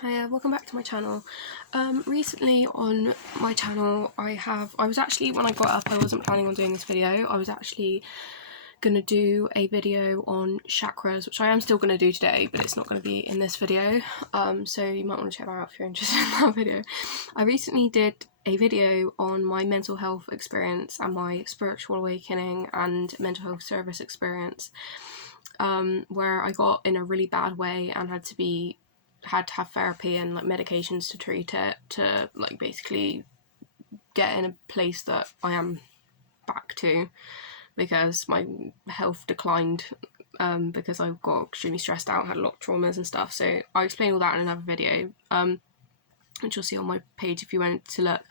Hi, welcome back to my channel. Recently on my channel I was actually, when I got up, I wasn't planning on doing this video. I was actually going to do a video on chakras, which I am still going to do today, but it's not going to be in this video. So you might want to check that out if you're interested in that video. I recently did a video on my mental health experience and my spiritual awakening and mental health service experience, where I got in a really bad way and had to have therapy and like medications to treat it, to like basically get in a place that I am back to, because my health declined because I got extremely stressed out, had a lot of traumas and stuff. So I explain all that in another video, which you'll see on my page if you went to look.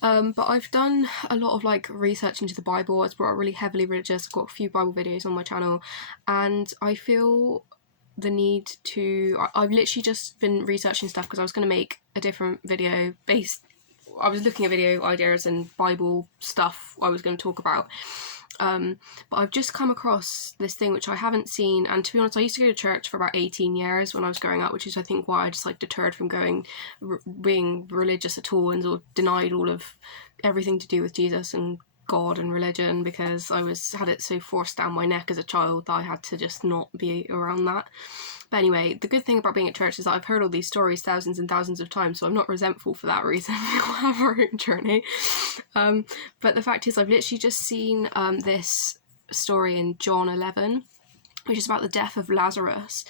But I've done a lot of like research into the Bible. I was brought up really heavily religious. I've got a few Bible videos on my channel, and I feel the need to, I've literally just been researching stuff because I was going to make a different video I was looking at video ideas and Bible stuff I was going to talk about, but I've just come across this thing which I haven't seen. And to be honest, I used to go to church for about 18 years when I was growing up, which is I think why I just like deterred from being religious at all, and or denied all of everything to do with Jesus and God and religion, because I had it so forced down my neck as a child that I had to just not be around that. But anyway, the good thing about being at church is that I've heard all these stories thousands and thousands of times, so I'm not resentful for that reason. We'll have our own journey. But the fact is, I've literally just seen this story in John 11, which is about the death of Lazarus,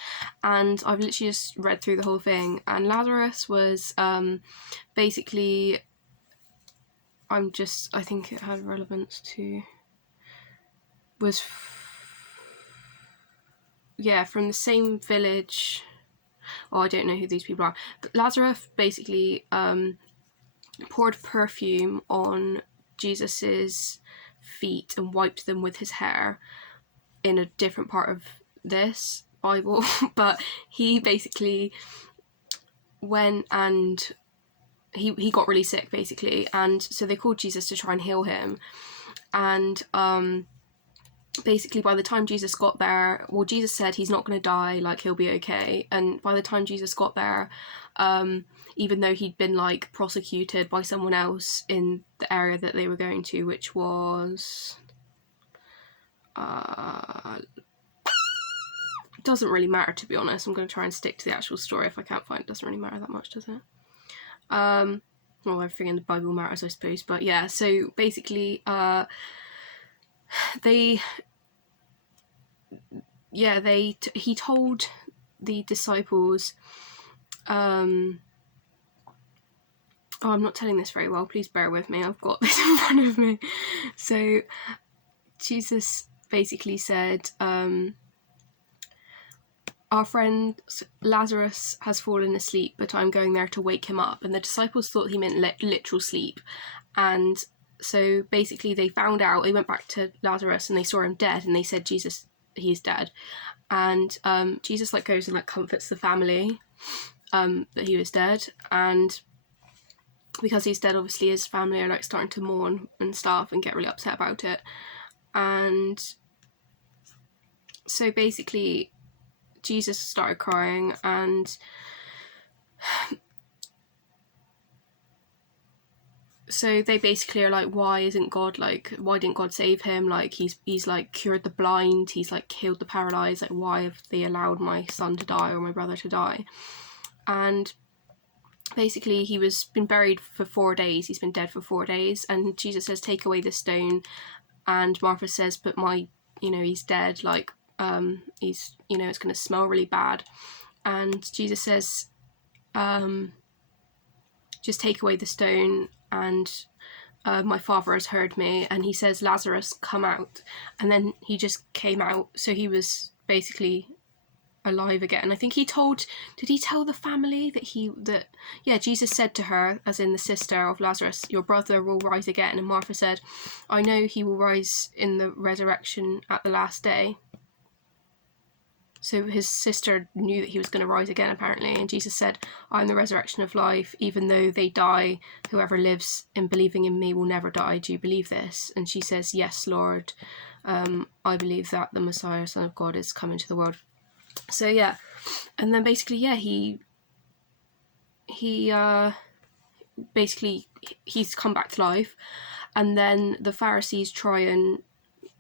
and I've literally just read through the whole thing. And Lazarus was basically, I think it had relevance to, from the same village. I don't know who these people are, but Lazarus basically poured perfume on Jesus's feet and wiped them with his hair in a different part of this Bible. But he basically went and he got really sick basically, and so they called Jesus to try and heal him. And basically by the time Jesus got there, well, Jesus said he's not going to die, like he'll be okay. And by the time Jesus got there, even though he'd been like prosecuted by someone else in the area that they were going to, which was doesn't really matter, to be honest. I'm going to try and stick to the actual story. If I can't find it, doesn't really matter that much, does it? Well, everything in the Bible matters, I suppose. But yeah, so basically he told the disciples, I'm not telling this very well, please bear with me, I've got this in front of me. So Jesus basically said, our friend Lazarus has fallen asleep, but I'm going there to wake him up. And the disciples thought he meant literal sleep. And so basically they found out, they went back to Lazarus and they saw him dead, and they said, Jesus, he's dead. And Jesus like goes and like comforts the family that he was dead. And because he's dead, obviously his family are like starting to mourn and stuff and get really upset about it. And so basically Jesus started crying, and so they basically are like, why didn't God save him? Like he's like cured the blind, he's like healed the paralyzed, like why have they allowed my son to die or my brother to die? And basically he's been buried for 4 days, he's been dead for 4 days, and Jesus says, take away the stone. And Martha says, but he's dead, like he's, it's going to smell really bad. And Jesus says, just take away the stone, and my Father has heard me. And he says, Lazarus, come out. And then he just came out, so he was basically alive again. I think did he tell the family that Jesus said to her, as in the sister of Lazarus, your brother will rise again. And Martha said, I know he will rise in the resurrection at the last day. So his sister knew that he was going to rise again, apparently. And Jesus said, I'm the resurrection of life. Even though they die, whoever lives in believing in me will never die. Do you believe this? And she says, yes, Lord. I believe that the Messiah, Son of God, is coming to the world. So yeah, and then basically, he he basically he's come back to life, and then the Pharisees try and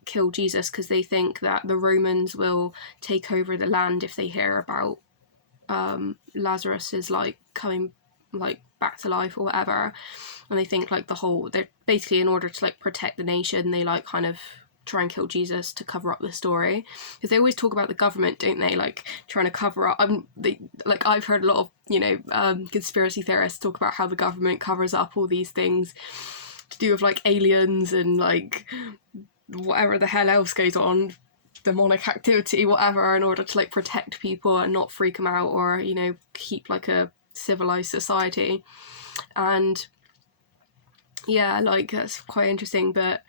kill Jesus because they think that the Romans will take over the land if they hear about Lazarus is like coming like back to life or whatever, and they think like they're basically, in order to like protect the nation, they like kind of try and kill Jesus to cover up the story, because they always talk about the government, don't they, like trying to cover up. I've heard a lot of, you know, conspiracy theorists talk about how the government covers up all these things to do with like aliens and like whatever the hell else goes on, demonic activity, whatever, in order to like protect people and not freak them out, or, you know, keep like a civilized society. And yeah, like that's quite interesting. But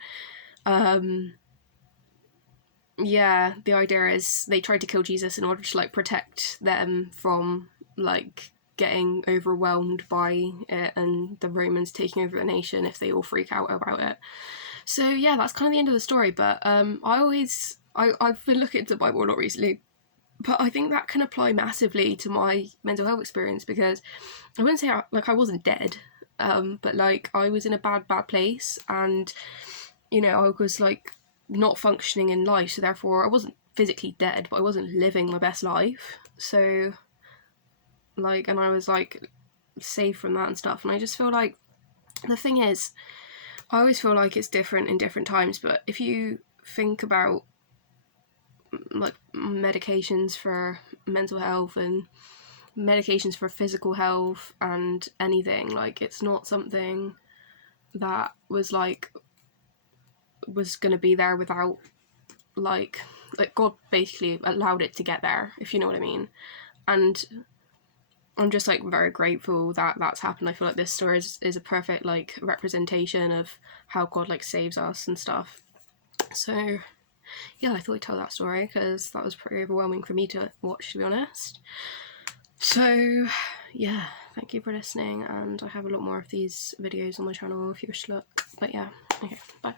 yeah, the idea is they tried to kill Jesus in order to like protect them from like getting overwhelmed by it and the Romans taking over the nation if they all freak out about it. So yeah, that's kind of the end of the story. But I've been looking into the Bible a lot recently, but I think that can apply massively to my mental health experience, because I wouldn't say I wasn't dead, but like I was in a bad place, and you know, I was like not functioning in life, so therefore I wasn't physically dead, but I wasn't living my best life. So like, and I was like saved from that and stuff, and I just feel like the thing is, I always feel like it's different in different times, but if you think about like medications for mental health and medications for physical health and anything, like it's not something that was going to be there without like God basically allowed it to get there, if you know what I mean. And I'm just like very grateful that that's happened. I feel like this story is a perfect like representation of how God like saves us and stuff. So yeah, I thought I'd tell that story because that was pretty overwhelming for me to watch, to be honest. So yeah, thank you for listening, and I have a lot more of these videos on my channel if you wish to look. But yeah, okay, bye.